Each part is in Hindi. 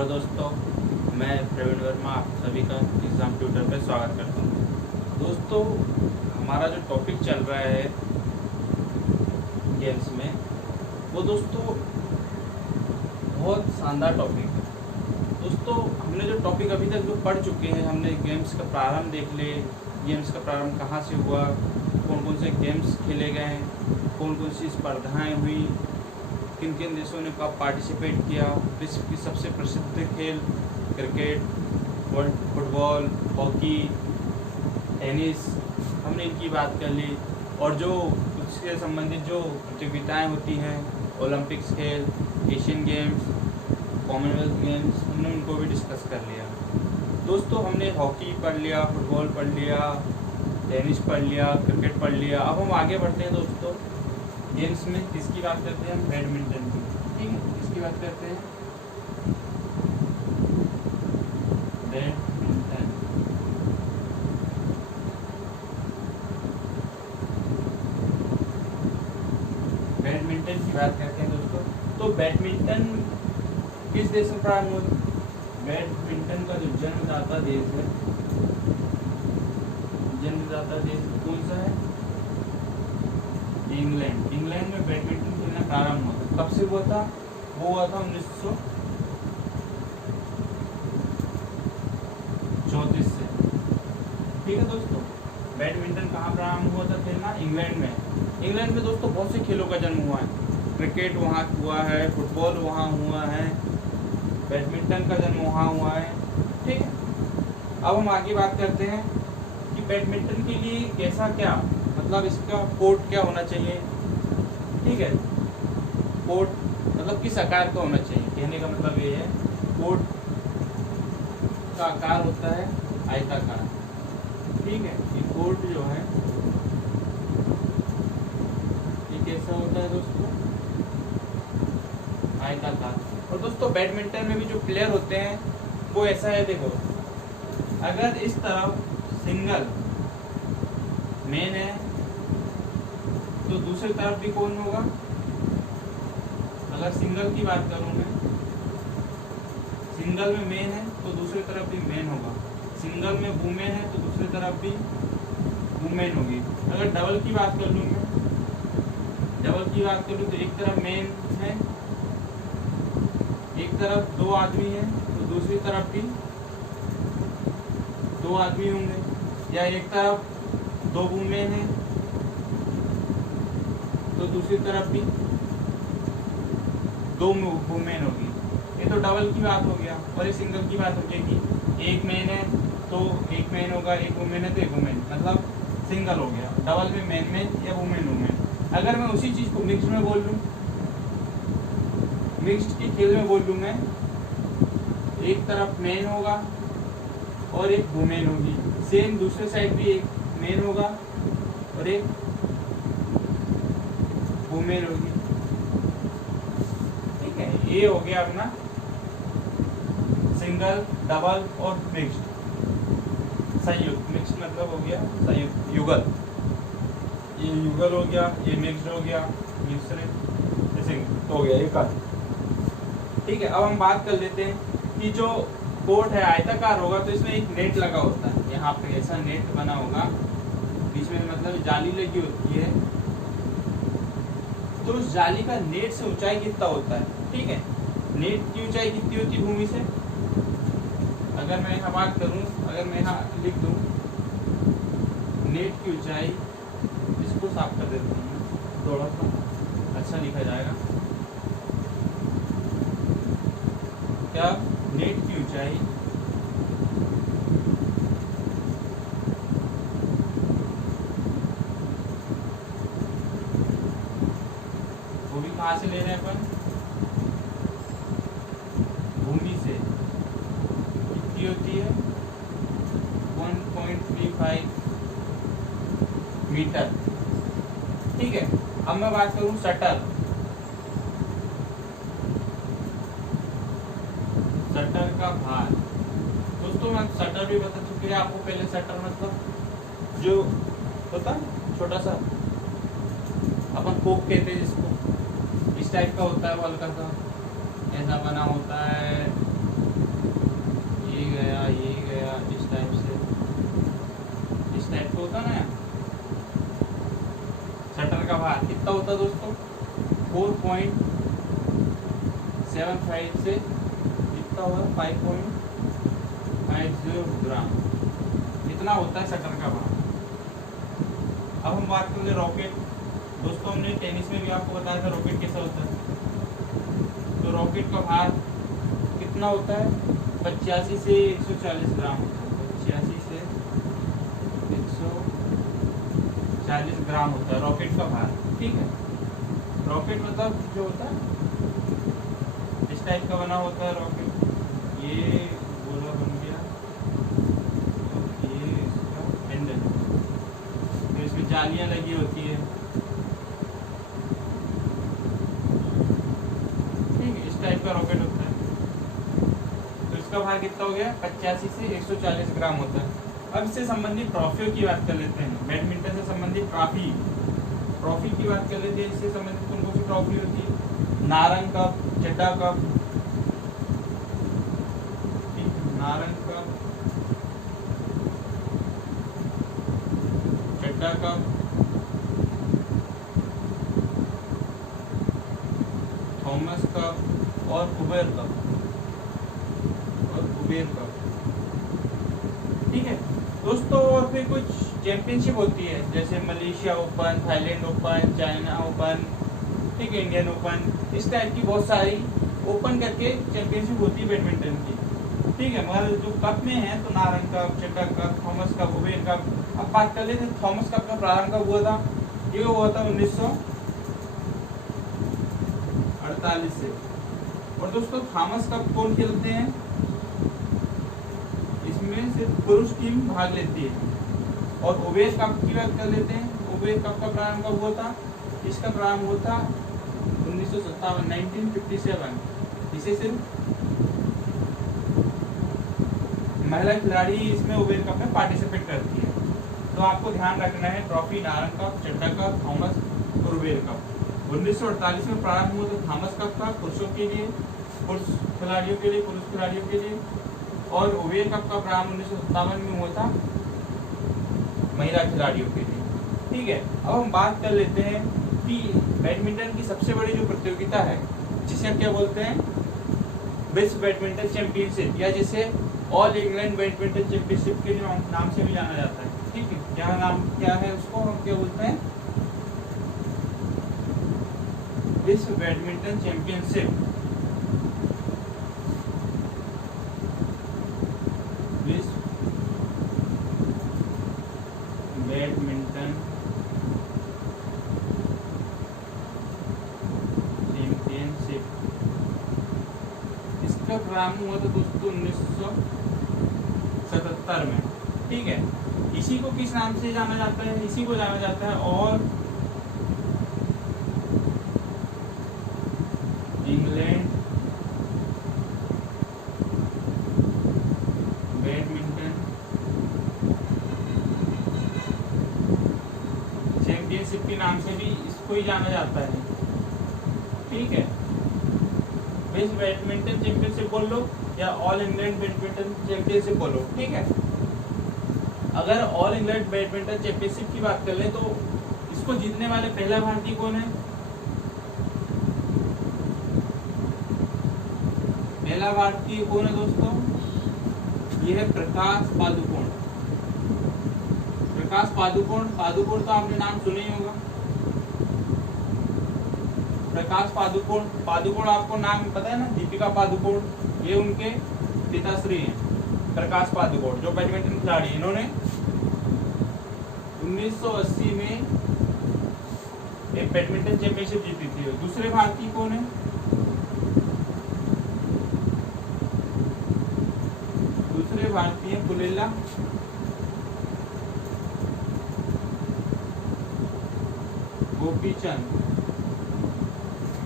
हेलो दोस्तों, मैं प्रवीण वर्मा आप सभी का एग्ज़ाम ट्यूटर पे स्वागत करता हूँ। दोस्तों, हमारा जो टॉपिक चल रहा है गेम्स में, वो दोस्तों बहुत शानदार टॉपिक है। दोस्तों, हमने जो टॉपिक अभी तक जो पढ़ चुके हैं, हमने गेम्स का प्रारंभ देख लिए, गेम्स का प्रारंभ कहाँ से हुआ, कौन कौन से गेम्स खेले गए हैं, कौन कौन सी स्पर्धाएँ हुई, किन किन देशों ने कब पार्टिसिपेट किया, विश्व की सबसे प्रसिद्ध खेल क्रिकेट, फुटबॉल, हॉकी, टेनिस, हमने इनकी बात कर ली। और जो उससे संबंधित जो प्रतियोगिताएं होती हैं, ओलंपिक्स खेल, एशियन गेम्स, कॉमनवेल्थ गेम्स, हमने उनको भी डिस्कस कर लिया। दोस्तों, हमने हॉकी पढ़ लिया, फुटबॉल पढ़ लिया, टेनिस पढ़ लिया, क्रिकेट पढ़ लिया। अब हम आगे बढ़ते हैं दोस्तों, गेम्स में किसकी बात करते हैं हम? बैडमिंटन की। ठीक है, किसकी बात करते हैं? बैडमिंटन। बैडमिंटन की बात करते हैं दोस्तों। तो बैडमिंटन किस देश में प्रारंभ हुआ? बैडमिंटन का जो जन्मदाता देश है, जन्मदाता देश कौन सा है? इंग्लैंड। इंग्लैंड में बैडमिंटन खेलना प्रारंभ हुआ था। कब से हुआ था? वो हुआ था 1934 से। ठीक है दोस्तों, बैडमिंटन कहाँ प्रारंभ हुआ था खेलना? इंग्लैंड में। इंग्लैंड में दोस्तों बहुत से खेलों का जन्म हुआ है। क्रिकेट वहाँ हुआ है, फुटबॉल वहाँ हुआ है, बैडमिंटन का जन्म वहाँ हुआ है। ठीक है, अब हम आगे बात करते हैं कि बैडमिंटन के लिए कैसा क्या, मतलब इसका कोर्ट क्या होना चाहिए। ठीक है, कोर्ट मतलब किस आकार का होना चाहिए, कहने का मतलब ये है कोर्ट का आकार होता है आयताकार। ठीक है, ये कोर्ट जो है ये कैसा होता है दोस्तों? आयताकार। और दोस्तों, बैडमिंटन में भी जो प्लेयर होते हैं वो ऐसा है, देखो, अगर इस तरफ सिंगल मेन है तो दूसरी तरफ भी कौन होगा? अगर सिंगल की बात करूं मैं, सिंगल में मेन है तो दूसरी तरफ भी मेन होगा। सिंगल में वुमेन है तो दूसरी तरफ भी वुमेन होगी। अगर डबल की बात कर लूं मैं, डबल की बात करूं तो एक तरफ मेन है, एक तरफ दो आदमी है तो दूसरी तरफ भी दो आदमी होंगे। या एक तरफ दो वुमेन है तो दूसरी तरफ भी दो वुमेन होगी। ये तो डबल की बात हो गया। और ये सिंगल की बात हो गई कि एक मैन है तो एक मैन होगा, एक वुमेन है तो एक वुमेन, मतलब सिंगल हो गया। डबल में मैन मैन या वुमेन वुमेन। अगर मैं उसी चीज़ को मिक्स्ड में बोल लूँ, मिक्स्ड के खेल में बोल लूँ मैं, एक तरफ मैन होगा और एक वुमेन होगी, सेम दूसरे साइड भी एक मैन होगा और एक वुमेन होगी। ठीक है, ये हो गया अपना सिंगल, डबल और मिक्स्ड। संयुक्त, मिक्स्ड मतलब हो गया संयुक्त, युगल। ये युगल हो गया, ये मिक्स्ड हो गया, मिश्रित, ये संयुक्त हो गया, ये कर। ठीक है, अब हम बात कर लेते हैं कि जो कोर्ट है आयताकार होगा तो इसमें एक नेट लगा होता है। यहाँ पे ऐसा नेट बना होगा, बीच में मतलब जाली लगी होती है। तो उस जाली का नेट से ऊंचाई कितना होता है? ठीक है, नेट की ऊंचाई कितनी होती है भूमि से? अगर मैं यहाँ बात करूँ, अगर मैं यहाँ लिख दूँ नेट की ऊंचाई, इसको साफ कर देते हैं थोड़ा सा, अच्छा लिखा जाएगा। क्या? नेट की ऊंचाई वो भी कहाँ से ले रहे हैं अपन? भूमि से। कितनी होती है? 1.35 मीटर। ठीक है, अब मैं बात करूं शटर। शटर का भार। दोस्तों, मैं शटर भी बता चुके हैं आपको पहले। शटर मतलब जो होता है छोटा सा, अपन कोक कहते हैं जिसको, इस टाइप का होता है, वो हल्का सा ऐसा बना होता है, ये गया, ये गया, इस टाइप से, इस टाइप का होता ना। शटर का भार कितना होता है दोस्तों? 4.75 से कितना होगा 5.50 ग्राम, इतना होता है शटर का भार। अब हम बात करेंगे रॉकेट। दोस्तों हमने टेनिस में भी आपको बताया था रॉकेट कैसा होता है। तो रॉकेट का भार कितना होता है? 85 से 140 ग्राम होता है। 85 से 140 ग्राम होता है रॉकेट का भार। ठीक है, रॉकेट मतलब जो होता है इस टाइप का बना होता है रॉकेट। ये गोला बन गया और ये इसका हैंडल, तो इसमें जालियां लगी होती है। ठीक है, इस टाइप का रॉकेट होता है। तो इसका भार कितना हो गया? 85 से 140 ग्राम होता है। अब इससे संबंधित ट्रॉफियों की बात कर लेते हैं। बैडमिंटन से संबंधित ट्रॉफी की बात कर लेते हैं। इससे संबंधित कौन कौन सी ट्रॉफी होती है? Narang cup, Chadha cup, Narang cup, Chadha cup, Thomas cup और कुबेर कप, ठीक है दोस्तों। और फिर कुछ चैंपियनशिप होती है, जैसे Malaysia open, Thailand open, China open, ठीक है, इंडियन ओपन, इस टाइप की बहुत सारी ओपन करके चैंपियनशिप होती है बैडमिंटन की। ठीक है, मगर जो कप में है तो Narang cup, Chadha cup, Thomas cup, Kuber cup. अब बात कर लेते हैं थॉमस कप का प्रारंभ कब हुआ था? ये हुआ था 1948 से। और दोस्तों थॉमस कप कौन खेलते हैं? इसमें सिर्फ पुरुष टीम भाग लेती है। और ओवेर कप की बात कर लेते हैं। ओवेर कप का प्रारंभ कब हुआ था? इसका प्रारंभ हुआ था 1957। इसे सिर्फ महिला खिलाड़ी इसमें ओवेर कप में पार्टिसिपेट करती है। तो आपको ध्यान रखना है trophy, Narang cup, Chadha cup, Thomas और ओवेर कप। 1948 में प्रारंभ हुआ तो थॉमस कप था पुरुषों के लिए, पुरुष खिलाड़ियों के लिए, और ओवेर कप का प्रारंभ 1957 में हुआ था महिला खिलाड़ियों के लिए। ठीक है, अब हम बात कर लेते हैं कि बैडमिंटन की सबसे बड़ी जो प्रतियोगिता है जिसे हम क्या बोलते हैं? विश्व बैडमिंटन चैंपियनशिप, या जिसे ऑल इंग्लैंड बैडमिंटन चैंपियनशिप के नाम से भी जाना जाता है। ठीक है, क्या नाम क्या है उसको हम क्या बोलते हैं? विश्व बैडमिंटन चैंपियनशिप। विश्व बैडमिंटन चैंपियनशिप, इसका प्रारंभ हुआ था दोस्तों 1977 में। ठीक है, इसी को किस नाम से जाना जाता है? इसी को जाना जाता है ऑल इंग्लैंड बैडमिंटन चैंपियनशिप के नाम से भी इसको ही जाना जाता है। ठीक है, विश्व बैडमिंटन चैंपियनशिप बोल लो या ऑल इंग्लैंड बैडमिंटन चैंपियनशिप बोलो। ठीक है, अगर ऑल इंग्लैंड बैडमिंटन चैंपियनशिप की बात कर ले तो इसको जीतने वाले पहला भारतीय कौन है? पहला भारतीय कौन है दोस्तों? ये है प्रकाश पादुकोण। प्रकाश पादुकोण तो आपने नाम सुना ही होगा। प्रकाश पादुकोण आपको नाम पता है ना, दीपिका पादुकोण, ये उनके पिताश्री हैं। प्रकाश पादुकोण जो बैडमिंटन खिलाड़ी, इन्होंने 1980 में एक बैडमिंटन चैंपियनशिप जीती थी। दूसरे भारतीय कौन है? दूसरे भारतीय पुलेला गोपीचंद।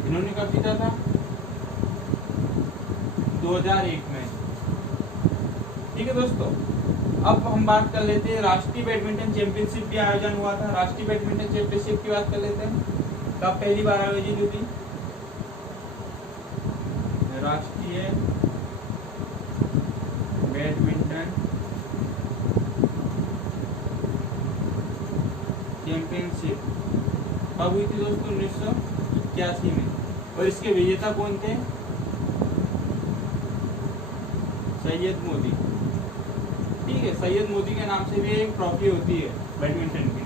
इन्होंने कब जीता था? 2001 में। ठीक है दोस्तों, अब हम बात कर लेते हैं राष्ट्रीय बैडमिंटन चैंपियनशिप भी आयोजन हुआ था। राष्ट्रीय बैडमिंटन चैंपियनशिप की बात कर लेते हैं, कब पहली बार आयोजित हुई थी? राष्ट्रीय बैडमिंटन चैंपियनशिप कब हुई थी दोस्तों? 1981 में। और इसके विजेता कौन थे? सैयद मोदी। ठीक है, सैयद मोदी के नाम से भी एक ट्रॉफी होती है बैडमिंटन की।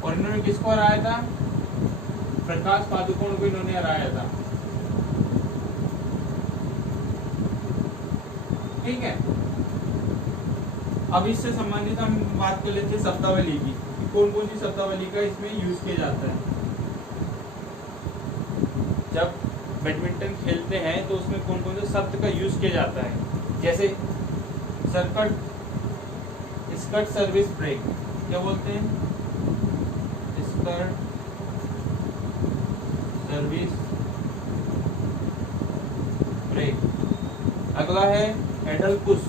और इन्होंने किसको हराया था? प्रकाश पादुकोण को इन्होंने हराया था। ठीक है, अब इससे संबंधित हम बात कर लेते हैं शब्दावली की, कौन कौन सी शब्दावली का इसमें यूज किया जाता है। जब बैडमिंटन खेलते हैं तो उसमें कौन कौन से शब्द का यूज किया जाता है, जैसे स्कर्ट सर्विस ब्रेक, क्या बोलते हैं? Skirt service break. अगला है हेडल पुश,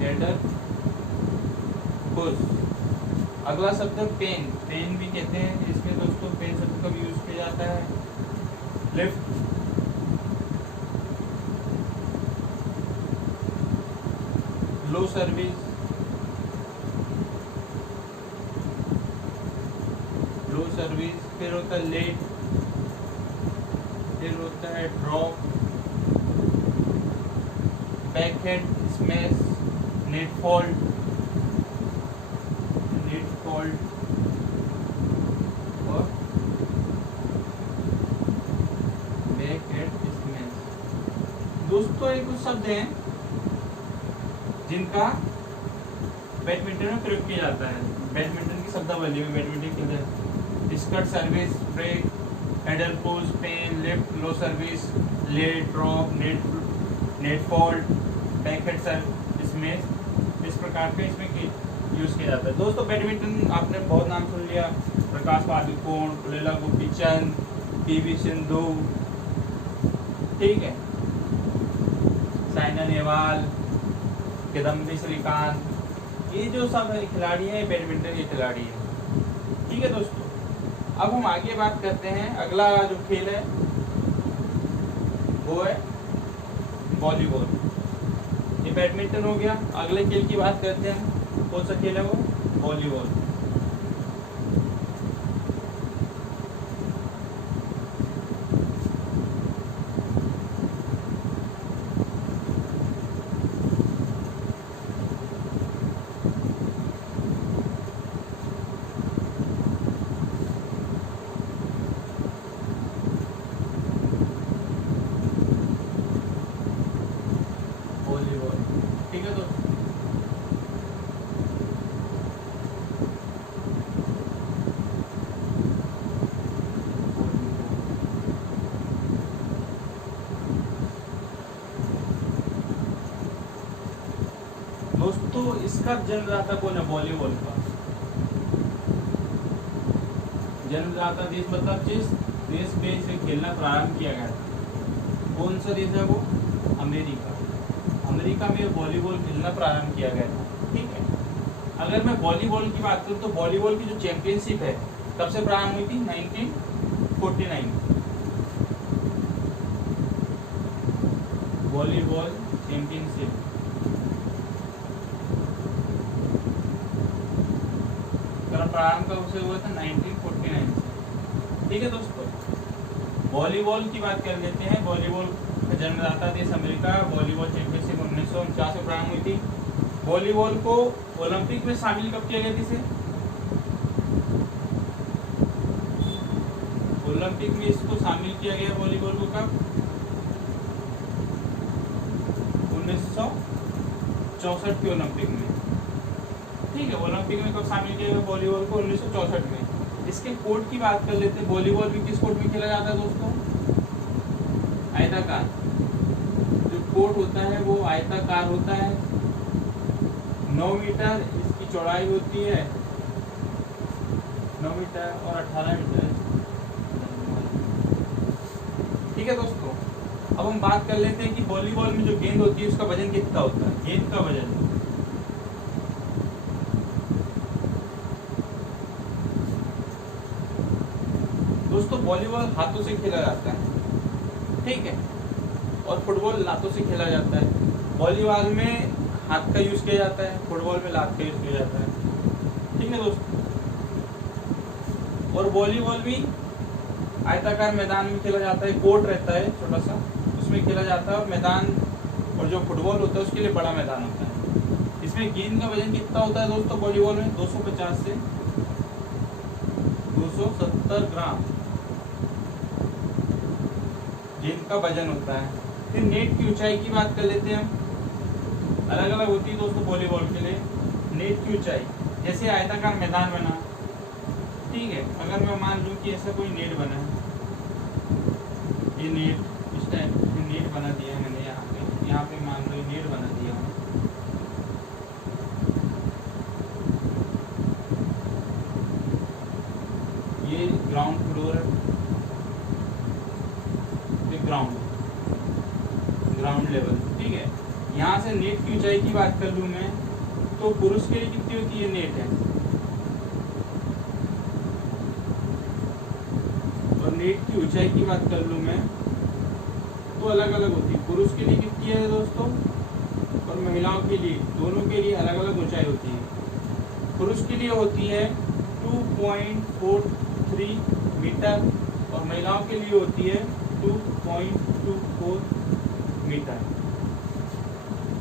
हेडल पुश। अगला शब्द पेन, पेन भी कहते हैं इसमें दोस्तों, पेन शब्द का भी यूज किया जाता है। Lift, low service, low service. फिर होता है लेट, फिर होता है drop, backhand smash, net fault, net fault और बैकहेड स्मैश। दोस्तों ये कुछ शब्द हैं जिनका बैडमिंटन में प्रयोग किया जाता है। बैडमिंटन की शब्दावली में बैडमिंटन खेलते हैं स्कर्ट सर्विस ब्रेक, हेडल push, pen, lift, low service, let, drop, net fault, backhand smash. इस प्रकार के इसमें यूज किया जाता है। दोस्तों बैडमिंटन आपने बहुत नाम सुन लिया, प्रकाश पादुकोण, पुलेला गोपीचंद, पीवी सिंधु, ठीक है, साइना नेहवाल, किदम्बी श्रीकांत, ये जो सब खिलाड़ी हैं बैडमिंटन के खिलाड़ी हैं। ठीक है दोस्तों, अब हम आगे बात करते हैं। अगला जो खेल है वो है वॉलीबॉल। ये बैडमिंटन हो गया। अगले खेल की बात करते हैं, कौन सा खेल है वो? वॉलीबॉल। ठीक है दोस्तों, इसका जन्मदाता कौन है? वॉलीबॉल का जन्मदाता देश मतलब जिस देश में इसे खेलना प्रारंभ किया गया था, कौन सा देश है वो? अमेरिका। अमेरिका में वॉलीबॉल खेलना प्रारंभ किया गया था। ठीक है, अगर मैं वॉलीबॉल की बात करूं तो वॉलीबॉल की जो चैंपियनशिप है कब से प्रारंभ हुई थी? 1949। वॉलीबॉल चैंपियनशिप प्रारंभ कब से हुआ था? 1949 से। ठीक है दोस्तों, वॉलीबॉल की बात कर लेते हैं। वॉलीबॉल का जन्मदाता देश अमेरिका। वॉलीबॉल चैंपियनशिप 1949 में प्रारंभ हुई थी। वॉलीबॉल को ओलंपिक में शामिल कब किया गया था? इसे ओलंपिक में इसको शामिल किया गया वॉलीबॉल को कब? 1964 के ओलंपिक में। ठीक है, ओलंपिक में कब शामिल किया गया वॉलीबॉल को? 1964 में। इसके कोर्ट की बात कर लेते हैं। वॉलीबॉल भी किस कोर्ट में खेला जाता है दोस्तों? आयताकार। जो कोर्ट होता है वो आयताकार होता है। 9 मीटर इसकी चौड़ाई होती है, 9 मीटर और 18 मीटर। ठीक है दोस्तों, अब हम बात कर लेते हैं कि वॉलीबॉल में जो गेंद होती है उसका वजन कितना होता है? गेंद का वजन दोस्तों, वॉलीबॉल हाथों से खेला जाता है। ठीक है। और फुटबॉल लातों से खेला जाता है। वॉलीबॉल में हाथ का यूज किया जाता है, फुटबॉल में लात का यूज किया जाता है। ठीक है दोस्तों। और वॉलीबॉल भी आयताकार मैदान में खेला जाता है, कोर्ट रहता है छोटा सा, उसमें खेला जाता है। और मैदान, और जो फुटबॉल होता है उसके लिए बड़ा मैदान होता है। इसमें गेंद का वजन कितना होता है दोस्तों वॉलीबॉल में? 250 से 270 ग्राम गेंद का वजन होता है। फिर नेट की ऊंचाई की बात कर लेते हैं हम। अलग अलग होती है दोस्तों वॉलीबॉल के लिए नेट की ऊंचाई। जैसे आयताकार मैदान बना, ठीक है, अगर मैं मान लूँ कि ऐसा कोई नेट बना है, ये नेट इस टाइप से नेट बना दिया है मैंने यहाँ पे मान लो नेट बना दिया हूँ। ये ग्राउंड फ्लोर है, ग्राउंड लेवल, ठीक है। यहाँ से नेट की ऊंचाई की बात कर लूँ मैं, तो पुरुष के लिए कितनी होती है नेट है, और नेट की ऊंचाई की बात कर लूँ मैं तो अलग अलग होती है। पुरुष के लिए कितनी है दोस्तों, और महिलाओं के लिए, दोनों के लिए अलग अलग ऊंचाई होती है। पुरुष के लिए होती है 2.43 मीटर और महिलाओं के लिए होती है 2.24 मीटर,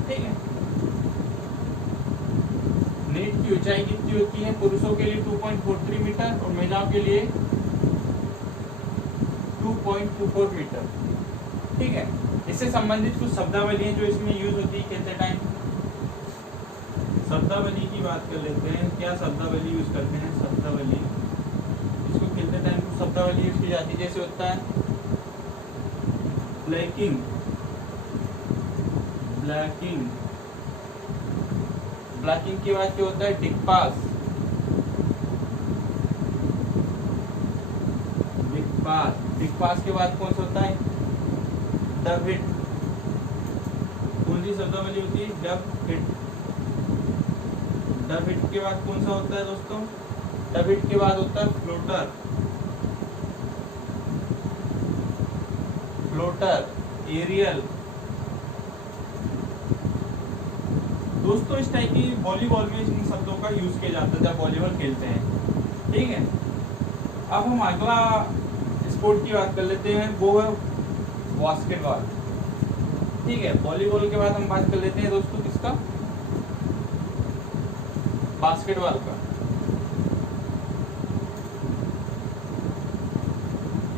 ठीक है। नेट की ऊंचाई कितनी होती है? पुरुषों के लिए 2.43 मीटर और महिलाओं के लिए 2.24 मीटर, ठीक है। इससे संबंधित कुछ शब्दावली है जो इसमें यूज होती है खेलते टाइम। शब्दावली की बात कर लेते हैं। क्या शब्दावली यूज करते हैं? शब्दावली, इसको खेलते टाइम कुछ शब्दावली यूज की जाती है। जैसे होता है ब्लैकिंग, ब्लैकिंग, ब्लैकिंग के बाद क्या होता है? डिक पास, डिक पास, डिक पास के बाद कौन सा होता है? Dub hit. कौन सी शब्दावली होती है? Dub hit. डब हिट के बाद कौन सा होता है दोस्तों? डब हिट के बाद होता है फ्लोटर, फ्लोटर, एरियल। दोस्तों इस टाइप की वॉलीबॉल में इन शब्दों का यूज किया जाता है जब वॉलीबॉल खेलते हैं, ठीक है। अब हम अगला स्पोर्ट की बात कर लेते हैं, वो है बास्केटबॉल, ठीक है। वॉलीबॉल के बाद हम बात कर लेते हैं दोस्तों किसका? बास्केटबॉल का।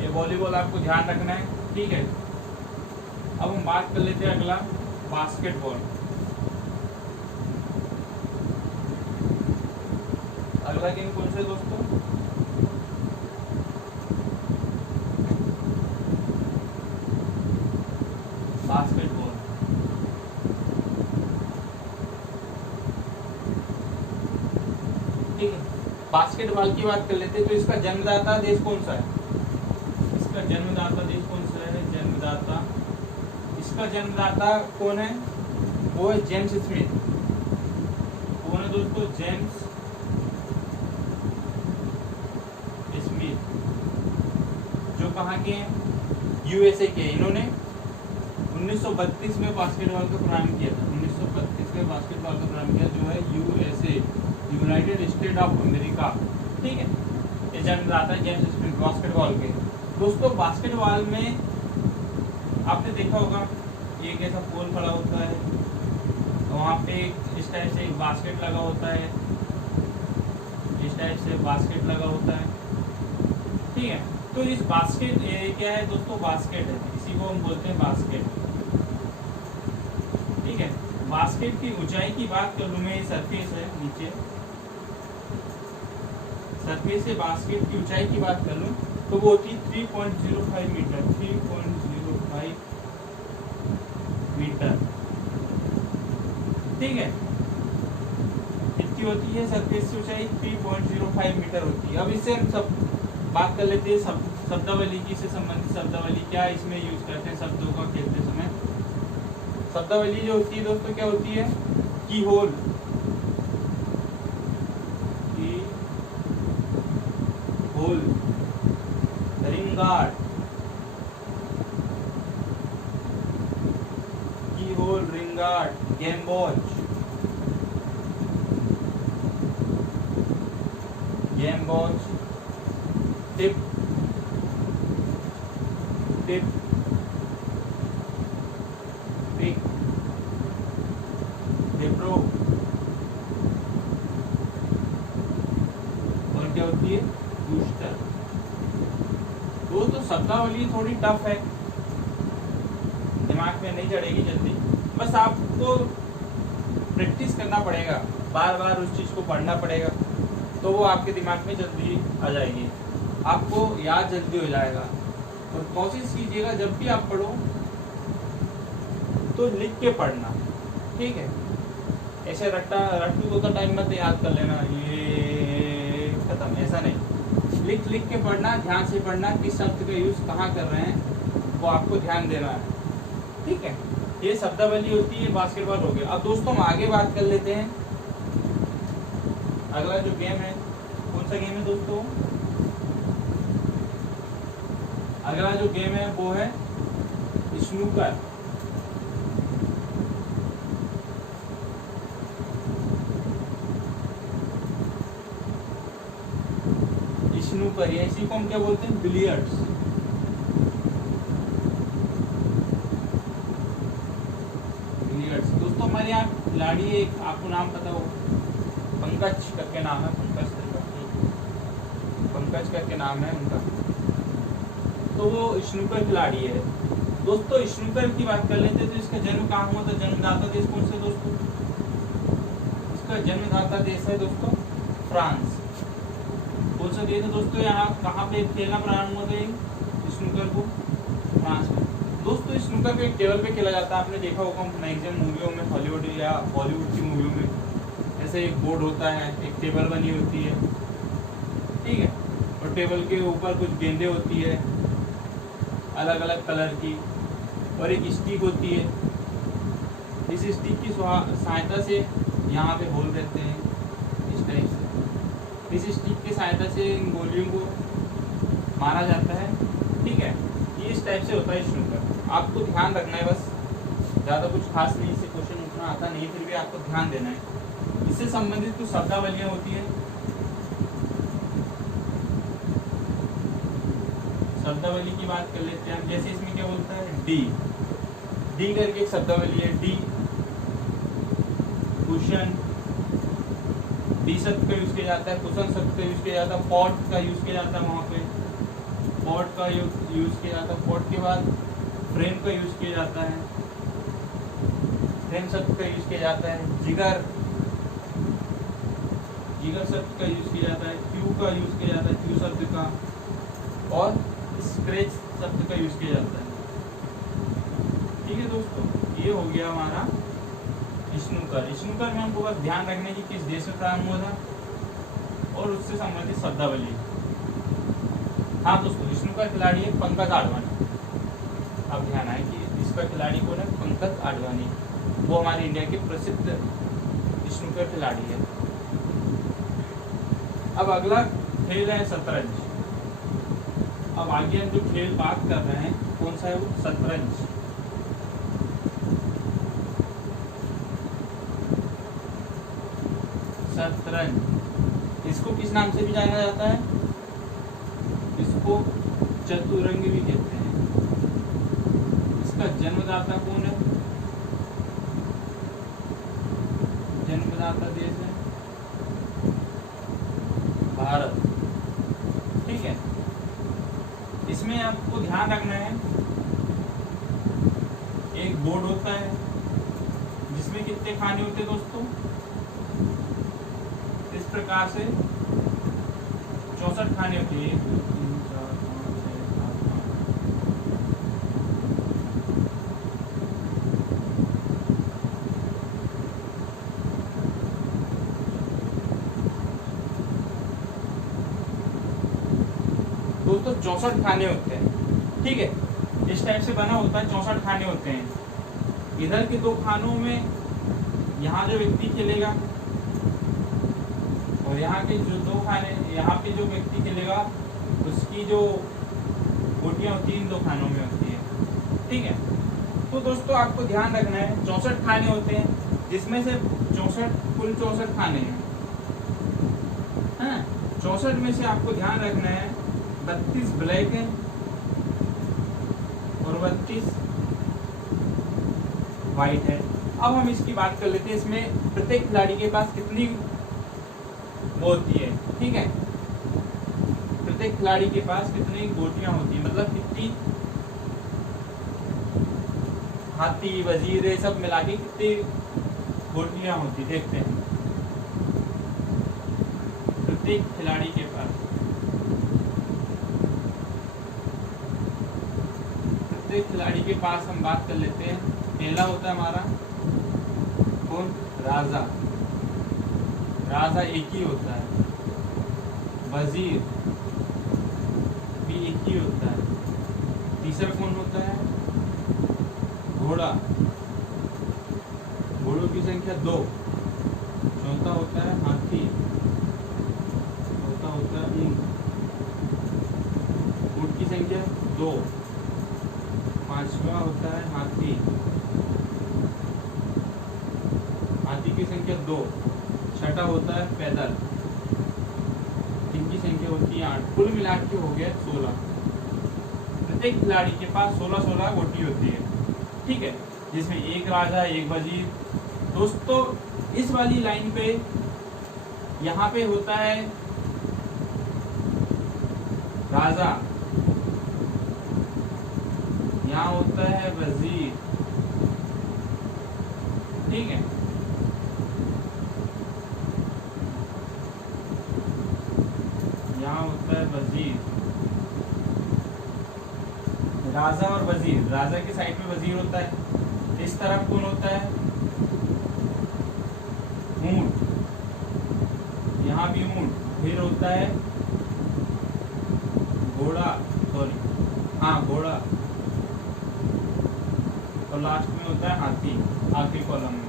ये वॉलीबॉल आपको ध्यान रखना है, ठीक है। अब हम बात कर लेते हैं अगला बास्केटबॉल। अगला गेम कौन सा है दोस्तों? बास्केटबॉल, ठीक है। बास्केटबॉल की बात कर लेते हैं तो इसका जन्मदाता देश कौन सा है? इसका जन्मदाता देश कौन सा है? जन्मदाता, इसका जन्मदाता कौन है? वो है जेम्स स्मिथ। कौन है दोस्तों? जेम्स स्मिथ, जो कहाँ के हैं? यूएसए के। इन्होंने 1932 में बास्केटबॉल का प्रारंभ किया था। 1932 में बास्केटबॉल का प्रारंभ किया, जो है USA, United state of America, ठीक है। ये जन्मदाता है जेम्स स्मिथ बास्केटबॉल के। दोस्तों बास्केटबॉल में आपने देखा होगा ये कैसा पोल खड़ा होता है, वहाँ पे इस टाइप से एक बास्केट लगा होता है, इस टाइप से बास्केट लगा होता है, ठीक है। तो इस बास्केट, ये क्या है दोस्तों? बास्केट है, इसी को हम बोलते हैं बास्केट, ठीक है। बास्केट की ऊंचाई की बात कर लूँ मैं, ये सरफेस है नीचे, सरफेस से बास्केट की ऊंचाई की बात कर लूँ तो वो होती है 3.05 मीटर, 3.05 मीटर, ठीक है। कितनी होती है सरफेस की ऊंचाई? 3.05 मीटर होती है। अब इससे हम सब बात कर लेते हैं शब्दावली की, से संबंधित शब्दावली क्या इसमें यूज करते हैं शब्दों का खेलते समय। शब्दावली जो होती है दोस्तों क्या होती है? Keyhole, keyhole, ring guard, game watch, game watch, tip, tip, pick, डिप्रो, और क्या होती है बूस्टर। दोस्तों शब्दावली थोड़ी टफ है, दिमाग में नहीं चढ़ेगी जल्दी, बस आपको प्रैक्टिस करना पड़ेगा, बार बार उस चीज़ को पढ़ना पड़ेगा, तो वो आपके दिमाग में जल्दी आ जाएगी, आपको याद जल्दी हो जाएगा। और कोशिश कीजिएगा जब भी आप पढ़ो तो लिख के पढ़ना, ठीक है। ऐसे रट्टू तो टाइम मत याद कर लेना, ये खत्म, ऐसा नहीं। लिख लिख के पढ़ना, ध्यान से पढ़ना, किस शब्द का यूज़ कहाँ कर रहे हैं वो आपको ध्यान देना है, ठीक है। ये शब्दावली होती है, बास्केटबॉल हो गया। अब दोस्तों हम आगे बात कर लेते हैं, अगला जो गेम है, कौन सा गेम है दोस्तों? अगला जो गेम है वो है स्नूकर। स्नूकर, इसी को हम क्या बोलते हैं? बिलियर्ड्स। बिलियर्ड्स दोस्तों, हमारे यहाँ खिलाड़ी एक, आपको नाम पता हो, पंकज करके नाम है, पंकज करके नाम है उनका, तो वो स्नूकर खिलाड़ी है। दोस्तों स्नूकर की बात कर लेते हैं तो इसका जन्म कहाँ हुआ था? जन्मदाता देश कौन सा दोस्तों? इसका जन्मदाता देश है दोस्तों फ्रांस। कौन सा देश है दोस्तों? यहाँ कहाँ पे खेलना प्रारंभ हुआ था स्नूकर को? फ्रांस में। दोस्तों स्नूकर को एक टेबल पे खेला जाता है, आपने देखा होगा मैक्सिमम मूवियों में, हॉलीवुड या बॉलीवुड की मूवियों में, ऐसे एक बोर्ड होता है, एक टेबल बनी होती है, ठीक है, और टेबल के ऊपर कुछ गेंदें होती है अलग अलग कलर की, और एक स्टिक होती है। इस स्टिक की सहायता से यहाँ पे होल रहते हैं इस टाइप से, इस स्टिक की सहायता से इन गोलियों को मारा जाता है, ठीक है। ये इस टाइप से होता है स्नूकर। आपको ध्यान रखना है, बस ज़्यादा कुछ खास नहीं, इससे क्वेश्चन उतना आता नहीं, फिर भी आपको ध्यान देना है। इससे संबंधित कुछ शब्दावलियाँ होती है, शब्दावली की बात कर लेते हैं हम। जैसे इसमें क्या बोलता है? डी, डी करके एक शब्दावली है, डी कुशन, डी शब्द का यूज किया जाता है, कुशन शब्द का यूज किया जाता है, पॉट का यूज किया जाता है, वहाँ पे पॉट का यूज किया जाता है। पॉट के बाद फ्रेम का यूज किया जाता है, फ्रेम शब्द का यूज किया जाता है। जिगर, जिगर शब्द का यूज किया जाता है, क्यू का यूज किया जाता है, क्यू शब्द का, और स्क्रैच शब्द का यूज किया जाता है, ठीक है दोस्तों। ये हो गया हमारा स्नूकर। स्नूकर में हमको बस ध्यान रखने की किस देश में प्रारंभ हुआ था और उससे संबंधित शब्दावली। हाँ दोस्तों, स्नूकर खिलाड़ी है पंकज आडवाणी। अब ध्यान आए कि इसका खिलाड़ी कौन है? पंकज आडवाणी, वो हमारे इंडिया के प्रसिद्ध स्नूकर खिलाड़ी है। अब अगला खेल है शतरंज। अब आगे हम जो खेल बात कर रहे हैं कौन सा है? वो शतरंज। शतरंज, इसको किस नाम से भी जाना जाता है? इसको चतुरंग भी कहते हैं। इसका जन्मदाता कौन है? जन्मदाता देश है भारत, ठीक है। इसमें आपको ध्यान रखना है, एक बोर्ड होता है जिसमें कितने खाने होते हैं दोस्तों? इस प्रकार से 64 खाने होते हैं। 1 2 3 4 5 6 7 8। दोस्तों 64 खाने होते हैं, ठीक है। इस टाइप से बना होता है, 64 खाने होते हैं। इधर के 2 खानों में यहाँ जो व्यक्ति खेलेगा, और यहाँ के जो 2 खाने, यहाँ पे जो व्यक्ति खेलेगा उसकी जो गोटियाँ होती है इन 2 खानों में होती है, ठीक है। तो दोस्तों आपको ध्यान रखना है, 64 खाने होते हैं। जिसमें से 64 कुल 64 खाने हैं, 64 में से आपको ध्यान रखना है 32 ब्लैक है और 32 व्हाइट है। अब हम इसकी बात कर लेते हैं, इसमें प्रत्येक खिलाड़ी के पास कितनी वो होती है, ठीक है, प्रत्येक खिलाड़ी के पास कितनी गोटियां होती है, मतलब कितनी हाथी वजीर ये सब मिला के कितनी गोटियां होती, देखते हैं। प्रत्येक खिलाड़ी के पास हम बात कर लेते हैं। पहला होता है हमारा कौन, राजा, राजा एक ही होता है, वजीर भी एक ही होता है। तीसरा कौन होता है, घोड़ा, घोड़ों की संख्या 2। चौथा होता है हाथी, चौथा होता है ऊंट, ऊंट की संख्या 2। पांचवा होता है हाथी, हाथी की संख्या 2। छठा होता है पैदल, इनकी संख्या होती है 8। कुल मिला के हो गया 16। प्रत्येक खिलाड़ी के पास 16-16 गोटी होती है, ठीक है, जिसमें एक राजा एक वजीर। दोस्तों इस वाली लाइन पे यहाँ पे होता है राजा, यहाँ होता है वजीर, ठीक है, यहाँ होता है वजीर, राजा और वजीर। राजा के साइड में वजीर होता है, इस तरफ कौन होता है, ऊंट, यहाँ भी ऊंट, फिर होता है घोड़ा, सॉरी हाँ घोड़ा, और लास्ट में होता है हाथी, आखिरी कॉलम में,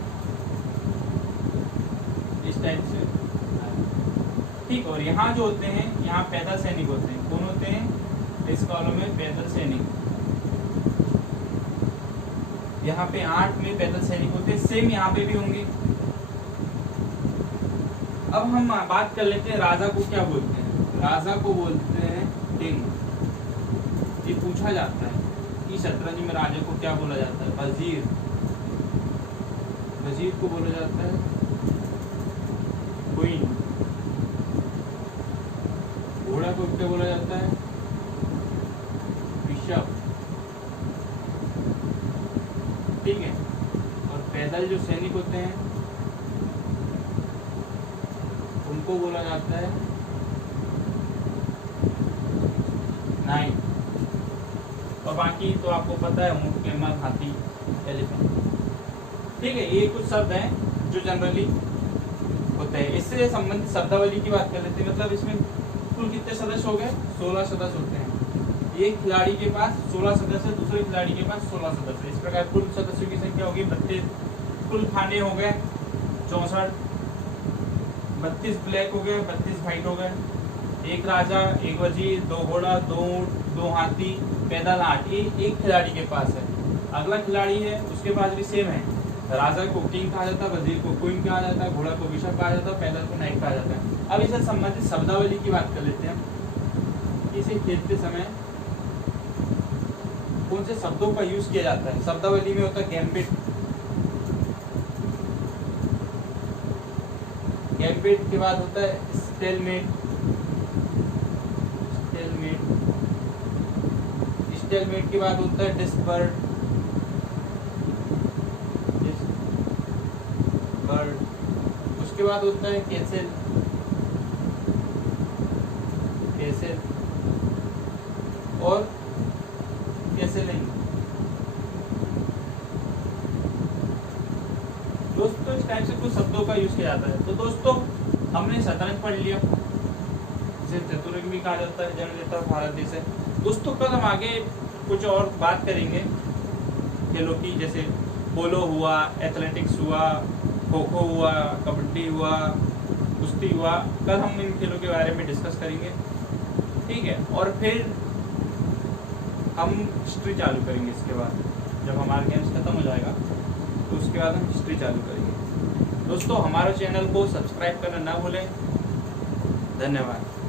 इस टाइप से, ठीक। और यहाँ जो होते हैं, यहाँ पैदल सैनिक होते हैं। कौन होते हैं इस कॉलम में, पैदल सैनिक। यहाँ पे 8 में पैदल सैनिक होते हैं, सेम यहाँ पे भी होंगे। अब हम बात कर लेते हैं राजा को क्या बोलते हैं। राजा को बोलते हैं किंग। ये पूछा जाता है कि शतरंज में राजा को क्या बोला जाता है, वजीर, वजीर को बोला जाता है क्वीन, घोड़ा को क्या बोला जाता है, बिशप, ठीक है, और पैदल जो सैनिक होते हैं उनको बोला जाता है नाइट। और बाकी तो आपको पता है ऊंट, कैमल, हाथी, एलिफेंट, ठीक है। ये कुछ शब्द हैं जो जनरली होते हैं। इससे संबंधित शब्दावली की बात कर लेते हैं। मतलब इसमें कुल कितने सदस्य हो गए, 16 सदस्य होते हैं। एक खिलाड़ी के पास 16 सदस्य, दूसरे खिलाड़ी के पास 16 सदस्य। इस प्रकार कुल सदस्यों की संख्या होगी 32। कुल खाने हो गए 64, 32 ब्लैक हो गए, 32 व्हाइट हो गए। एक राजा, एक वजीर, 2 घोड़ा, 2 ऊंट, 2 हाथी, पैदल 8। ये एक खिलाड़ी के पास है। अगला खिलाड़ी है, उसके पास भी सेम है। राजा को किंग कहा जाता है, वजीर को क्वीन कहा जाता है, घोड़ा को बिशप कहा जाता है, पैदल को नाइट कहा जाता है। अब इससे संबंधित शब्दावली की बात कर लेते हैं। इसे खेलते समय कौन से शब्दों का यूज किया जाता है। शब्दावली में होता है गैम्बिट, गैम्बिट के बाद होता है स्टेलमेट, स्टेलमेट, स्टेलमेट के बाद होता है डिसबर्ड, डिसबर्ड, उसके बाद होता है कैसल, कैसल और कैसलिंग। दोस्तों इस टाइप से कुछ शब्दों का यूज किया जाता है। तो दोस्तों हमने शतरंज पढ़ लिया, इसे चतुरंग भी कहा जाता है, जन लेता भारत देश है। दोस्तों कल हम आगे कुछ और बात करेंगे खेलों की, जैसे पोलो हुआ, एथलेटिक्स हुआ, खो खो हुआ, कबड्डी हुआ, कुश्ती हुआ। कल हम इन खेलों के बारे में डिस्कस करेंगे, ठीक है। और फिर हम हिस्ट्री चालू करेंगे। इसके बाद जब हमारा गेम्स खत्म हो जाएगा तो उसके बाद हम हिस्ट्री चालू करेंगे। दोस्तों हमारे चैनल को सब्सक्राइब करना ना भूलें। धन्यवाद।